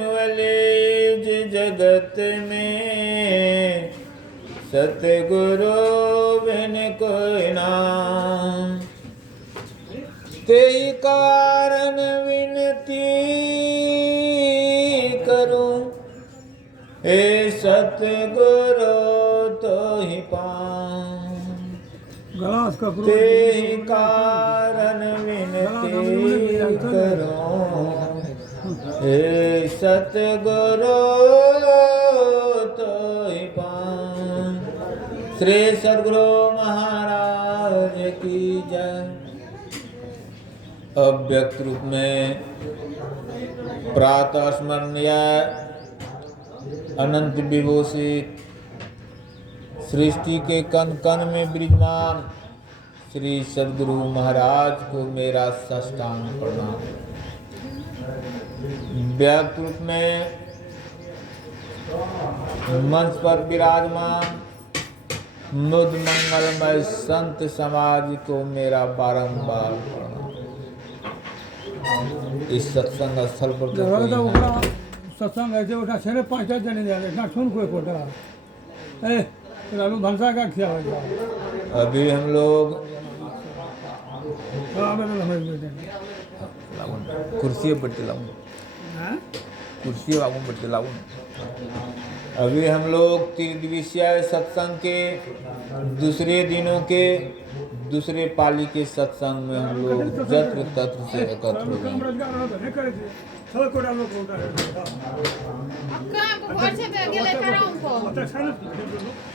मलेज जगत में सतगुरु बिन कोई नाम। तेई कारण विनती करूं, हे सतगुरु तो ही पाऊं। तेई कारण विनती करूं, हे सतगुरु तो ही पाऊं। श्री सद्गुरु महाराज की जय। अव्यक्त रूप में प्रातः स्मरणीय अनंत विभूषित सृष्टि के कण कण में विराजमान श्री सद्गुरु महाराज को मेरा साष्टांग प्रणाम। व्यक्त रूप में मंच पर विराजमान मुद मंगलमय संत समाज को मेरा बारंबार प्रणाम। इस सत्संग स्थल पर सत्संग ऐसे उठा छे 5 जने जाने ना सुन कोई कोटा ए लालू भंसा का क्या हो। अभी हम लोग कुर्सी पट्टी लाऊं, कुर्सी वागू पट्टी लाऊं। अभी हम लोग 3 दिवसीय सत्संग के दूसरे दिनों के दूसरे पाली के सत्संग में हम लोग जत्र तत्र से एकत्र हो गए।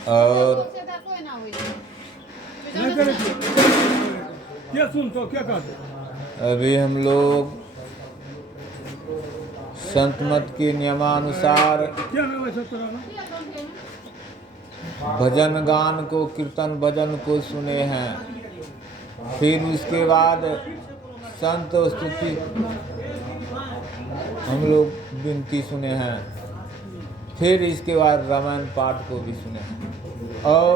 और अभी हम लोग संत मत के नियमानुसार भजन गान को, कीर्तन भजन को सुने हैं। फिर उसके बाद संत स्तुति हम लोग विनती सुने हैं। फिर इसके बाद रामायण पाठ को भी सुने हैं। और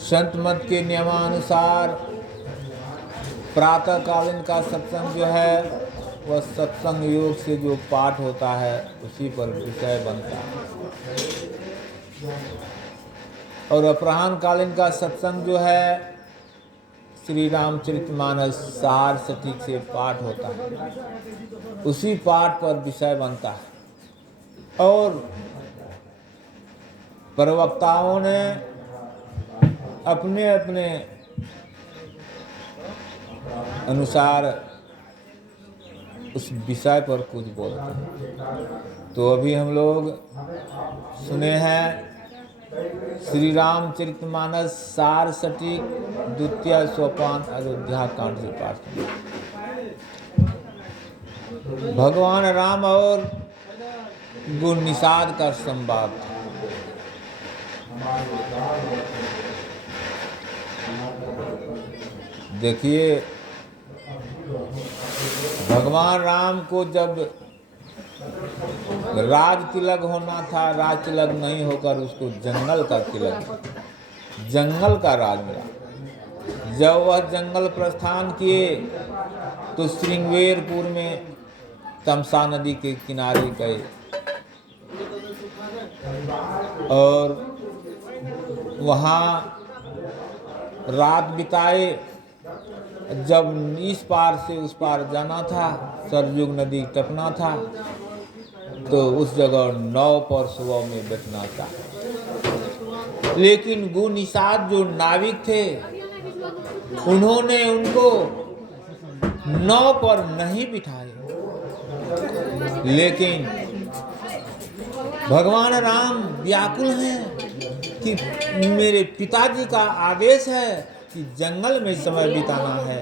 संत मत के नियमानुसार प्रातः कालीन का सत्संग जो है वह सत्संग योग से जो पाठ होता है उसी पर विषय बनता है। और अपराह्न कालीन का सत्संग जो है श्री रामचरितमानस सार सटीक से पाठ होता है, उसी पाठ पर विषय बनता है। और प्रवक्ताओं ने अपने अपने अनुसार उस विषय पर कुछ बोलते हैं। तो अभी हम लोग सुने हैं श्री रामचरितमानस सार सटीक द्वितीय सोपान अयोध्या कांड से पाठ। भगवान राम और गुण निषाद का संवाद। देखिए, भगवान राम को जब राज तिलक होना था, राज तिलक नहीं होकर उसको जंगल का तिलक, जंगल का राज मिला। जब वह जंगल प्रस्थान किए तो श्रृंगेरपुर में तमसा नदी के किनारे गए और वहाँ रात बिताए। जब इस पार से उस पार जाना था, सरयुग नदी टपना था, तो उस जगह नाव पर सुबह में बैठना था। लेकिन गुण निषाद जो नाविक थे उन्होंने उनको नाव पर नहीं बिठाए। लेकिन भगवान राम व्याकुल हैं कि मेरे पिताजी का आदेश है कि जंगल में समय बिताना है।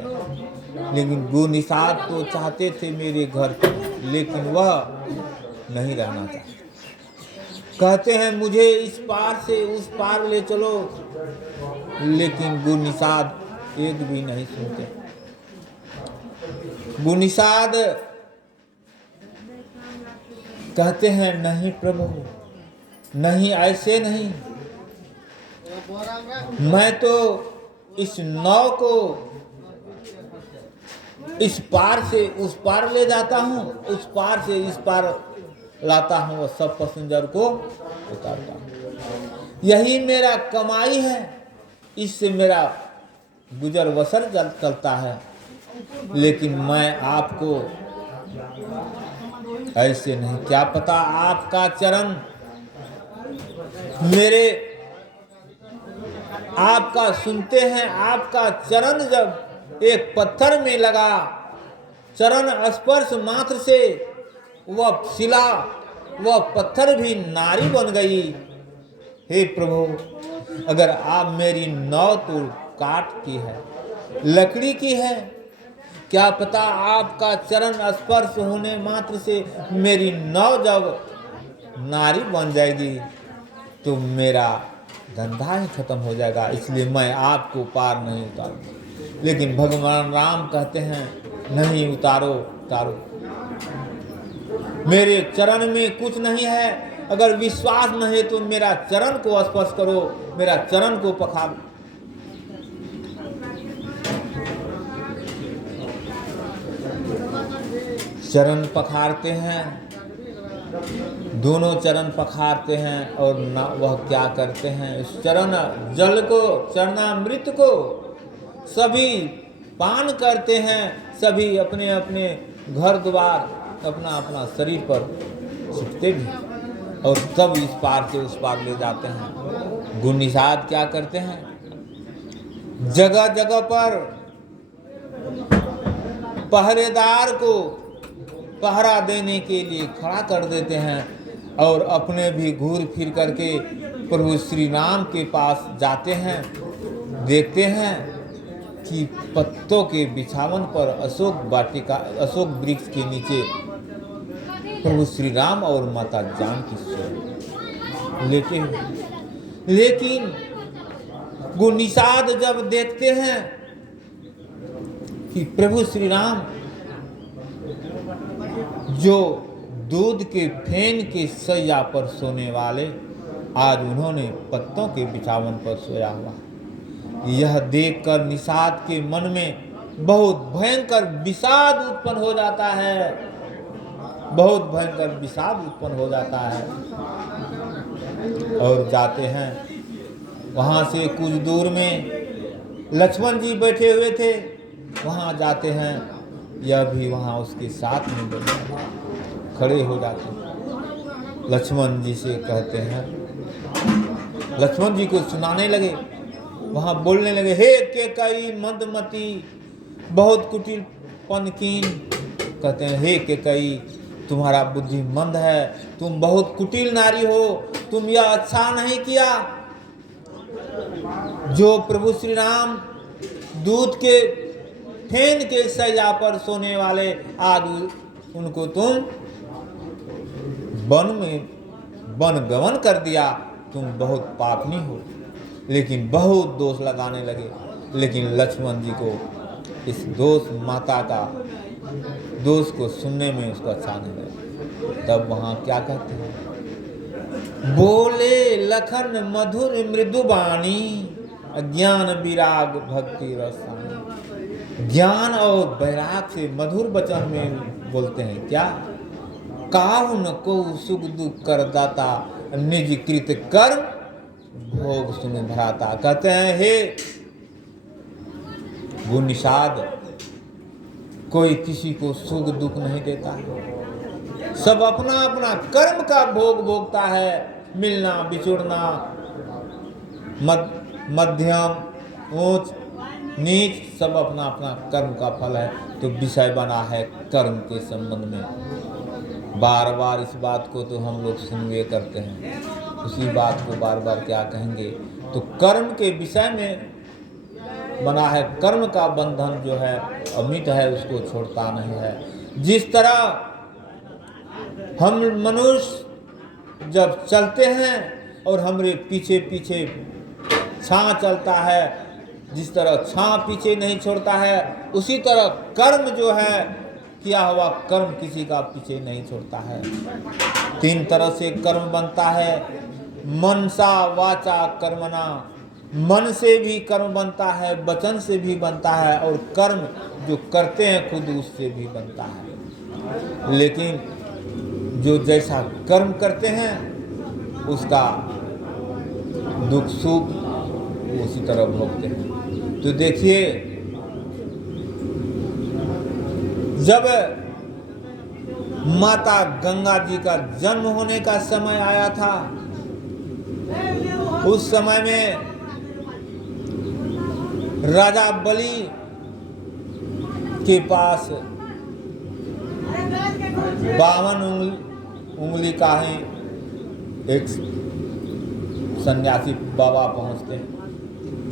लेकिन गुण निषाद तो चाहते थे मेरे घर पर, लेकिन वह नहीं रहना चाहते। कहते हैं मुझे इस पार से उस पार ले चलो, लेकिन गुण निषाद एक भी नहीं सुनते। गुण निषाद कहते हैं नहीं प्रभु, नहीं ऐसे नहीं, मैं तो इस नाव को इस पार से उस पार ले जाता हूँ, उस पार से इस पार लाता हूँ और सब पैसेंजर को उतारता हूँ। यही मेरा कमाई है, इससे मेरा गुजर बसर चलता है। लेकिन मैं आपको ऐसे नहीं, क्या पता आपका चरण मेरे आपका सुनते हैं, आपका चरण जब एक पत्थर में लगा, चरण स्पर्श मात्र से वह शिला वह पत्थर भी नारी बन गई। हे प्रभु, अगर आप मेरी नाव तो काठ की है, लकड़ी की है, क्या पता आपका चरण स्पर्श होने मात्र से मेरी नाव जब नारी बन जाएगी तो मेरा धंधा ही खत्म हो जाएगा। इसलिए मैं आपको पार नहीं उतारूंगा। लेकिन भगवान राम कहते हैं नहीं, उतारो उतारो, मेरे चरण में कुछ नहीं है। अगर विश्वास नहीं तो मेरा चरण को स्पर्श करो, मेरा चरण को पखारो। चरण पखारते हैं, दोनों चरण पखारते हैं और ना वह क्या करते हैं, इस चरण जल को, चरणामृत को सभी पान करते हैं। सभी अपने अपने घर द्वार अपना अपना शरीर पर छिपते भी और तब इस पार से उस पार ले जाते हैं। गुनिसाद क्या करते हैं, जगह जगह पर पहरेदार को पहरा देने के लिए खड़ा कर देते हैं और अपने भी घूर फिर करके प्रभु श्री राम के पास जाते हैं। देखते हैं कि पत्तों के बिछावन पर अशोक वाटिका, अशोक वृक्ष के नीचे प्रभु श्री राम और माता जानकी सोए लेटे हुए। लेकिन गुनिसाद जब देखते हैं कि प्रभु श्री राम जो दूध के फेन के सैया पर सोने वाले, आज उन्होंने पत्तों के बिछावन पर सोया हुआ। यह देखकर निषाद के मन में बहुत भयंकर विषाद उत्पन्न हो जाता है, बहुत भयंकर विषाद उत्पन्न हो जाता है। और जाते हैं, वहाँ से कुछ दूर में लक्ष्मण जी बैठे हुए थे, वहाँ जाते हैं, यह भी वहाँ उसके साथ में खड़े हो जाते हैं। लक्ष्मण जी से कहते हैं, लक्ष्मण जी को सुनाने लगे, वहाँ बोलने लगे, हे केकई मंदमती बहुत कुटिलपन कीन। कहते हैं, हे केकई तुम्हारा बुद्धि मंद है, तुम बहुत कुटिल नारी हो, तुम यह अच्छा नहीं किया जो प्रभु श्री राम दूध के फेन के सैया पर सोने वाले, आज उनको तुम वन में वन गमन कर दिया, तुम बहुत पापनी हो। लेकिन बहुत दोष लगाने लगे। लेकिन लक्ष्मण जी को इस दोष, माता का दोष को सुनने में उसको अच्छा नहीं लगा। तब वहाँ क्या कहते हैं, बोले लखन मधुर मृदुबानी, ज्ञान विराग भक्ति रसानी। ज्ञान और वैराग से मधुर वचन में बोलते हैं, क्या काहु न को सुख दुख कर दाता, निज कृत कर्म भोग सुन भराता। कहते हैं, हे गुनिषाद, कोई किसी को सुख दुख नहीं देता है, सब अपना अपना कर्म का भोग भोगता है। मिलना बिछुड़ना, मध्यम ऊंच नीच, सब अपना अपना कर्म का फल है। तो विषय बना है कर्म के संबंध में। बार बार इस बात को तो हम लोग सुनवे करते हैं, उसी बात को बार बार क्या कहेंगे। तो कर्म के विषय में बना है, कर्म का बंधन जो है अमिट है, उसको छोड़ता नहीं है। जिस तरह हम मनुष्य जब चलते हैं और हमारे पीछे पीछे छां चलता है, जिस तरह छां पीछे नहीं छोड़ता है, उसी तरह कर्म जो है, किया हुआ कर्म किसी का पीछे नहीं छोड़ता है। 3 तरह से कर्म बनता है, मनसा वाचा कर्मणा। मन से भी कर्म बनता है, वचन से भी बनता है, और कर्म जो करते हैं खुद उससे भी बनता है। लेकिन जो जैसा कर्म करते हैं उसका दुख सुख उसी तरह भोगते हैं। तो देखिए, जब माता गंगा जी का जन्म होने का समय आया था, उस समय में राजा बलि के पास 52 उंगली का ही एक सन्यासी बाबा पहुंचते हैं,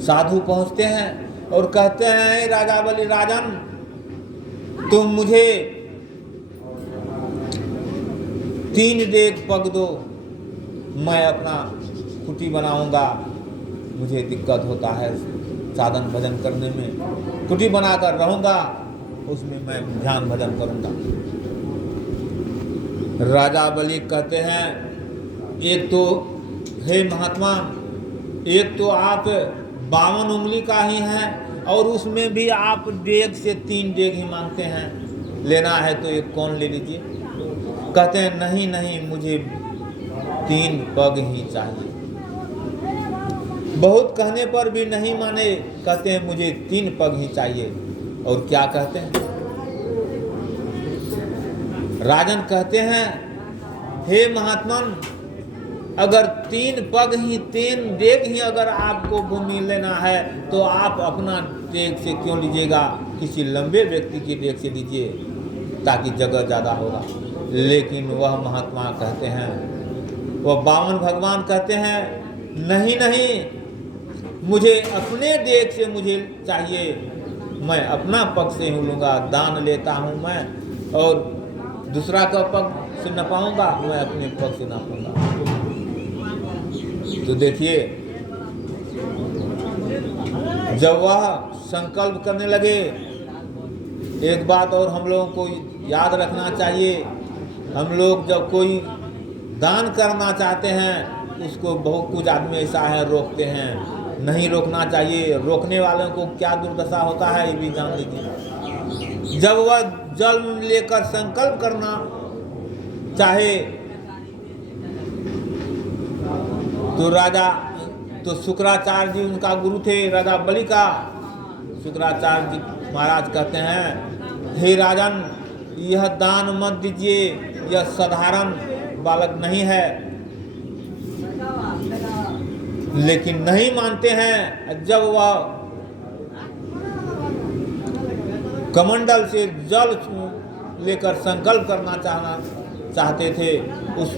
साधु पहुंचते हैं और कहते हैं, राजा बलि राजन, तुम मुझे 3 डेग पग दो, मैं अपना कुटी बनाऊंगा। मुझे दिक्कत होता है साधन भजन करने में, कुटी बनाकर रहूंगा, उसमें मैं ध्यान भजन करूंगा। राजा बलि कहते हैं, एक तो हे महात्मा, एक तो आप 52 उंगली का ही हैं और उसमें भी आप डेग से 3 डेग ही मांगते हैं, लेना है तो एक कौन ले लीजिए। कहते हैं नहीं नहीं, मुझे 3 पग ही चाहिए। बहुत कहने पर भी नहीं माने, कहते हैं मुझे 3 पग ही चाहिए। और क्या कहते हैं, राजन कहते हैं, हे महात्मन, अगर 3 पग ही 3 डेग ही अगर आपको भूमि लेना है तो आप अपना डेग से क्यों लीजिएगा, किसी लंबे व्यक्ति की डेग से लीजिए ताकि जगह ज़्यादा होगा। लेकिन वह महात्मा कहते हैं, वह बामन भगवान कहते हैं, नहीं नहीं, मुझे अपने डेग से मुझे चाहिए, मैं अपना पग से ही लूँगा, दान लेता हूँ मैं, और दूसरा का पग से न पाऊँगा, मैं अपने पग से न पाऊँगा। तो देखिए, जब वह संकल्प करने लगे, एक बात और हम लोगों को याद रखना चाहिए, हम लोग जब कोई दान करना चाहते हैं उसको बहुत कुछ आदमी ऐसा है रोकते हैं, नहीं रोकना चाहिए। रोकने वालों को क्या दुर्दशा होता है ये भी जान लीजिए। जब वह जल लेकर संकल्प करना चाहे तो शुक्राचार्य जी उनका गुरु थे, राजा बलि का। शुक्राचार्य जी महाराज कहते हैं, हे राजन, यह दान मत दीजिए, यह साधारण बालक नहीं है। लेकिन नहीं मानते हैं। जब वह कमंडल से जल लेकर संकल्प करना चाहते थे, उस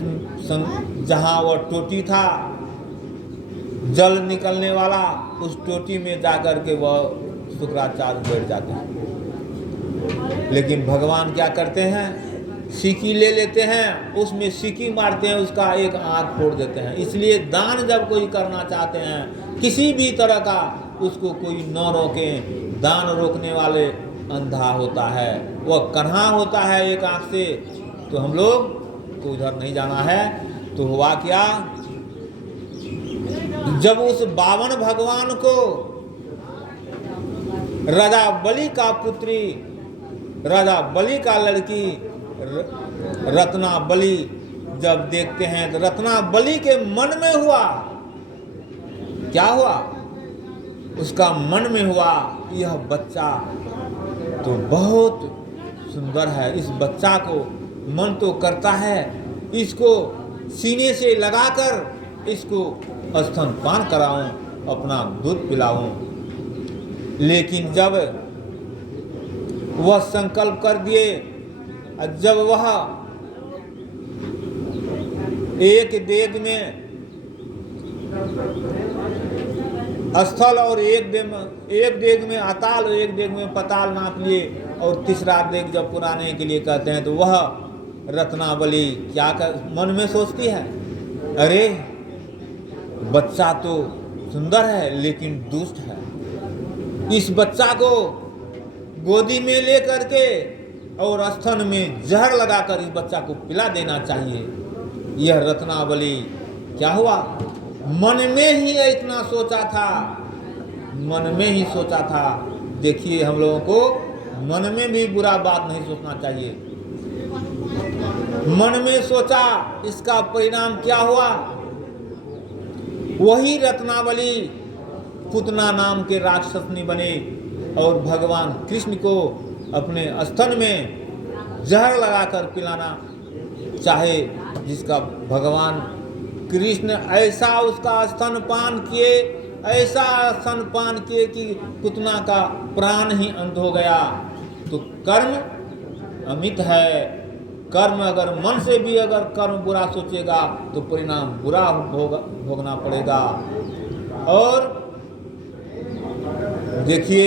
जहाँ वह टोटी था जल निकलने वाला, उस टोटी में जाकर के वह शुक्राचार्य बैठ जाते हैं। लेकिन भगवान क्या करते हैं, सीकी ले लेते हैं, उसमें सीकी मारते हैं, उसका एक आँख फोड़ देते हैं। इसलिए दान जब कोई करना चाहते हैं किसी भी तरह का, उसको कोई न रोके। दान रोकने वाले अंधा होता है, वह कन्हा होता है एक आँख से। तो हम लोग तो उधर नहीं जाना है। तो हुआ क्या, जब उस 52 भगवान को राजा बलि का पुत्री, राजा बलि का लड़की रत्ना बलि जब देखते हैं, तो रत्ना बलि के मन में हुआ, क्या हुआ, उसका मन में हुआ, यह बच्चा तो बहुत सुंदर है, इस बच्चा को मन तो करता है इसको सीने से लगाकर इसको स्तनपान कराऊं, अपना दूध पिलाऊं। लेकिन जब वह संकल्प कर दिए, जब वह एक देग में स्थल और एक देग में अताल, एक देग में पताल नाप लिए, और तीसरा देग जब पुराने के लिए कहते हैं, तो वह रत्नावली क्या मन में सोचती है, अरे बच्चा तो सुंदर है लेकिन दुष्ट है, इस बच्चा को गोदी में ले करके और स्तन में जहर लगाकर इस बच्चा को पिला देना चाहिए। यह रत्नावली क्या हुआ, मन में ही इतना सोचा था, मन में ही सोचा था। देखिए, हम लोगों को मन में भी बुरा बात नहीं सोचना चाहिए। मन में सोचा, इसका परिणाम क्या हुआ? वही रत्नावली पूतना नाम के राक्षसनी बने और भगवान कृष्ण को अपने स्तन में जहर लगाकर पिलाना चाहे, जिसका भगवान कृष्ण ऐसा उसका स्तनपान किए, ऐसा स्तनपान किए कि पूतना का प्राण ही अंत हो गया। तो कर्म अमित है। कर्म अगर मन से भी अगर कर्म बुरा सोचेगा तो परिणाम बुरा भोगना पड़ेगा। और देखिए,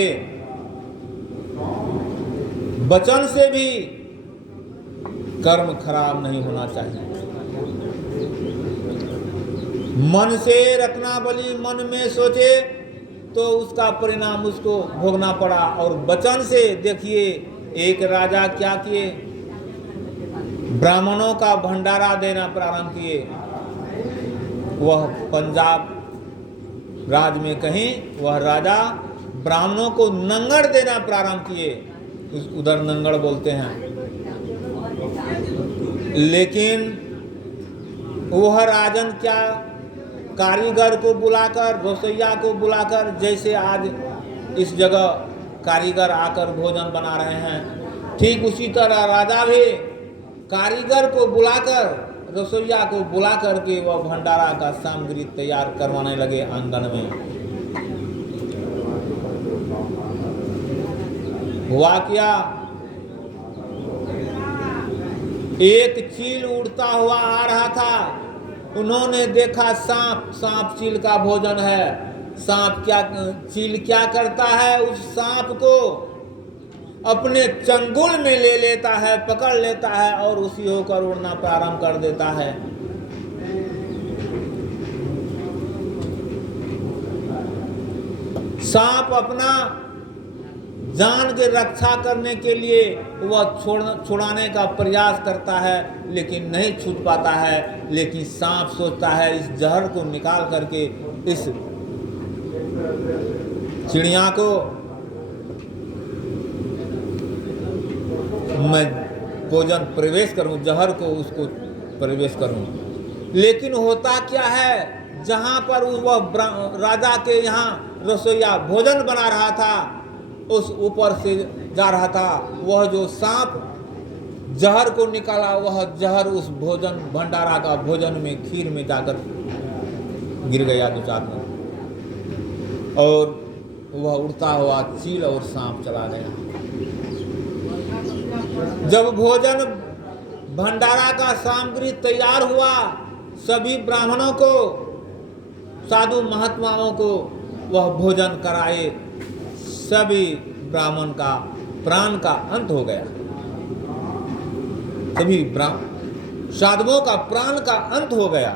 वचन से भी कर्म खराब नहीं होना चाहिए। मन से रत्नावली मन में सोचे तो उसका परिणाम उसको भोगना पड़ा। और वचन से देखिए, एक राजा क्या किए, ब्राह्मणों का भंडारा देना प्रारंभ किए। वह पंजाब राज में कहीं वह राजा ब्राह्मणों को नंगड़ देना प्रारंभ किए, उधर नंगड़ बोलते हैं। लेकिन वह राजन क्या, कारीगर को बुलाकर, रसोइया को बुलाकर, जैसे आज इस जगह कारीगर आकर भोजन बना रहे हैं, ठीक उसी तरह राजा भी कारीगर को बुलाकर, रसोइया को बुला करके वह भंडारा का सामग्री तैयार करवाने लगे आंगन में। हुआ क्या, एक चील उड़ता हुआ आ रहा था। उन्होंने देखा सांप, सांप चील का भोजन है। सांप क्या, चील क्या करता है, उस सांप को अपने चंगुल में ले लेता है, पकड़ लेता है और उसी होकर उड़ना प्रारंभ कर देता है। सांप अपना जान की रक्षा करने के लिए वह छुड़ाने का प्रयास करता है, लेकिन नहीं छूट पाता है। लेकिन सांप सोचता है इस जहर को निकाल करके इस चिड़िया को मैं भोजन प्रवेश करूं, जहर को उसको प्रवेश करूं। लेकिन होता क्या है, जहां पर वह राजा के यहाँ रसोइया भोजन बना रहा था, उस ऊपर से जा रहा था, वह जो सांप जहर को निकाला, वह जहर उस भोजन भंडारा का भोजन में, खीर में जाकर गिर गया दो चार में, और वह उड़ता हुआ चील और सांप चला गया। जब भोजन भंडारा का सामग्री तैयार हुआ, सभी ब्राह्मणों को, साधु महात्माओं को वह भोजन कराए, सभी ब्राह्मण का प्राण का अंत हो गया। सभी साधुओं का प्राण का अंत हो गया।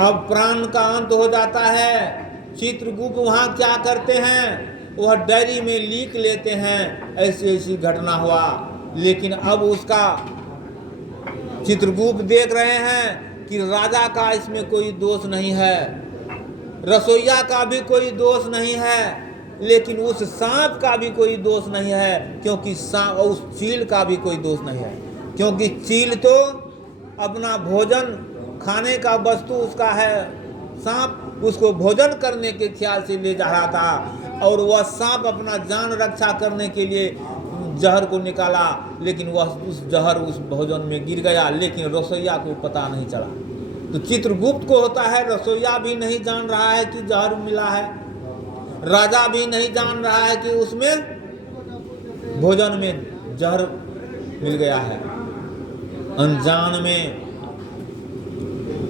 अब प्राण का अंत हो जाता है, चित्रगुप्त वहां क्या करते हैं, वह डायरी में लिख लेते हैं ऐसी ऐसी घटना हुआ। लेकिन अब उसका चित्रगुप्त देख रहे हैं कि राजा का इसमें कोई दोष नहीं है, रसोइया का भी कोई दोष नहीं है, लेकिन उस सांप का भी कोई दोष नहीं है, क्योंकि सांप, उस चील का भी कोई दोष नहीं है, क्योंकि चील तो अपना भोजन खाने का वस्तु उसका है, सांप उसको भोजन करने के ख्याल से ले जा रहा था, और वह सांप अपना जान रक्षा करने के लिए जहर को निकाला, लेकिन वह उस जहर उस भोजन में गिर गया, लेकिन रसोइया को पता नहीं चला। तो चित्रगुप्त को होता है, रसोइया भी नहीं जान रहा है कि जहर मिला है, राजा भी नहीं जान रहा है कि उसमें भोजन में जहर मिल गया है। अनजान में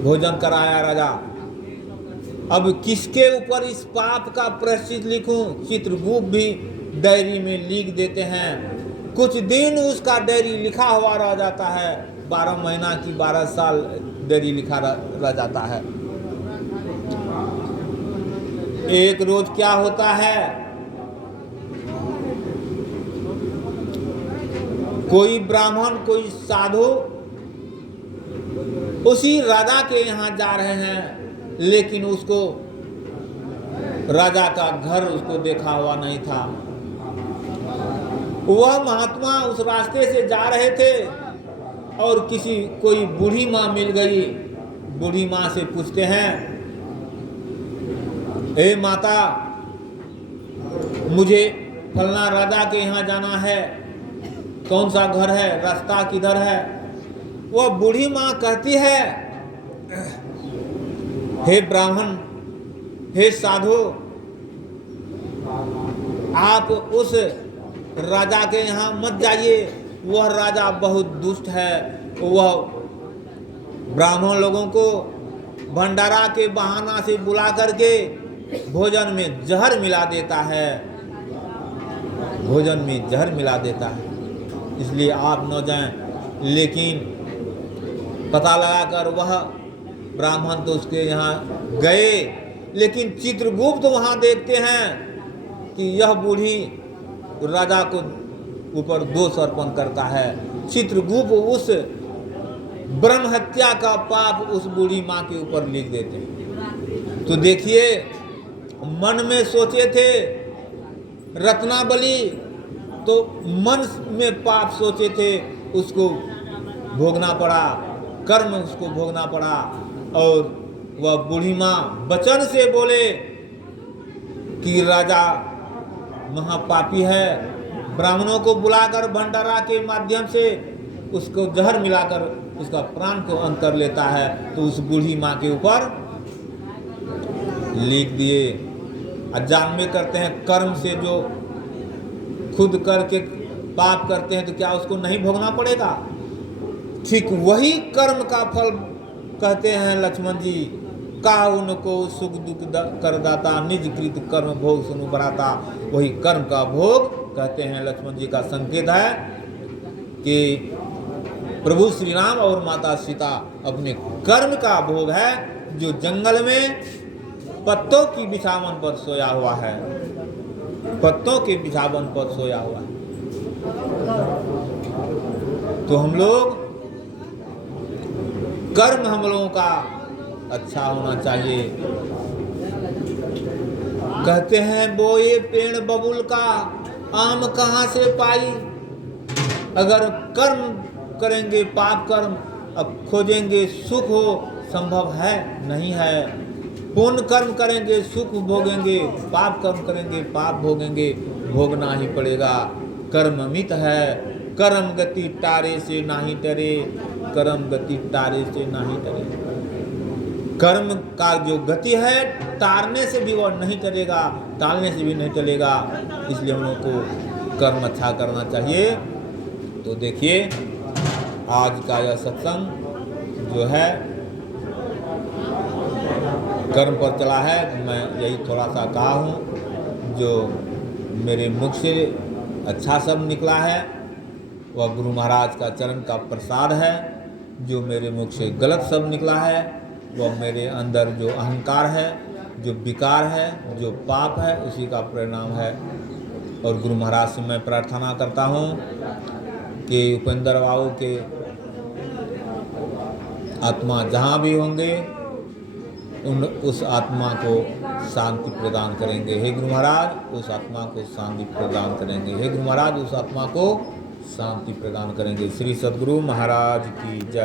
भोजन कराया राजा। अब किसके ऊपर इस पाप का प्रायश्चित लिखूं? चित्रगुप्त भी डायरी में लिख देते हैं। कुछ दिन उसका डायरी लिखा हुआ रह जाता है, 12 महीना की 12 साल डायरी लिखा रह जाता है। एक रोज क्या होता है, कोई ब्राह्मण, कोई साधु उसी राजा के यहाँ जा रहे हैं, लेकिन उसको राजा का घर उसको देखा हुआ नहीं था। वह महात्मा उस रास्ते से जा रहे थे और कोई बूढ़ी माँ मिल गई। बूढ़ी माँ से पूछते हैं, हे माता, मुझे फलना राजा के यहाँ जाना है, कौन सा घर है, रास्ता किधर है? वह बूढ़ी माँ कहती है, हे ब्राह्मण, हे साधु, आप उस राजा के यहाँ मत जाइए, वह राजा बहुत दुष्ट है। वह ब्राह्मण लोगों को भंडारा के बहाना से बुला करके भोजन में जहर मिला देता है, भोजन में जहर मिला देता है, इसलिए आप न जाएं। लेकिन पता लगाकर वह ब्राह्मण तो उसके यहाँ गए, लेकिन चित्रगुप्त वहाँ देखते हैं कि यह बूढ़ी राजा को ऊपर दोष अर्पण करता है। चित्रगुप्त उस ब्रह्म हत्या का पाप उस बूढ़ी माँ के ऊपर लिख देते हैं। तो देखिए, मन में सोचे थे रत्नावली, तो मन में पाप सोचे थे, उसको भोगना पड़ा, कर्म उसको भोगना पड़ा। और वह बूढ़ी माँ वचन से बोले कि राजा महापापी है, ब्राह्मणों को बुलाकर भंडारा के माध्यम से उसको जहर मिलाकर उसका प्राण को अंत कर लेता है। तो उस बूढ़ी माँ के ऊपर लिख दिए। अजान में करते हैं कर्म से, जो खुद करके पाप करते हैं तो क्या उसको नहीं भोगना पड़ेगा? ठीक वही कर्म का फल कहते हैं लक्ष्मण जी, का उनको सुख दुख कर दाता, निज कृत कर्म भोग सुनु बराता। वही कर्म का भोग कहते हैं लक्ष्मण जी का संकेत है कि प्रभु श्री राम और माता सीता अपने कर्म का भोग है, जो जंगल में पत्तों की बिछावन पर सोया हुआ है, पत्तों के बिछावन पर सोया हुआ है। तो हम लोग कर्म हम लोगों का अच्छा होना चाहिए। कहते हैं बोए पेड़ बबुल का आम कहाँ से पाई। अगर कर्म करेंगे पाप कर्म, अब खोजेंगे सुख हो, संभव है नहीं है। पुण्य कर्म करेंगे सुख भोगेंगे, पाप कर्म करेंगे पाप भोगेंगे, भोगना ही पड़ेगा। कर्म मित है, कर्म गति टारे से नहीं डरे, कर्म गति टारे से नहीं डरे। कर्म का जो गति है तारने से भी वह नहीं चलेगा, टालने से भी नहीं चलेगा। इसलिए हम लोगों को कर्म अच्छा करना चाहिए। तो देखिए, आज का यह सत्संग जो है कर्म पर चला है। मैं यही थोड़ा सा कहा हूँ, जो मेरे मुख से अच्छा सब निकला है वह गुरु महाराज का चरण का प्रसाद है। जो मेरे मुख से गलत सब निकला है वह मेरे अंदर जो अहंकार है, जो विकार है, जो पाप है, उसी का परिणाम है। और गुरु महाराज से मैं प्रार्थना करता हूँ कि उपेंद्र बाबू के आत्मा जहाँ भी होंगे उस आत्मा को शांति प्रदान करेंगे। हे गुरु महाराज, उस आत्मा को शांति प्रदान करेंगे। हे गुरु महाराज, उस आत्मा को शांति प्रदान करेंगे। श्री सद्गुरु महाराज की जय।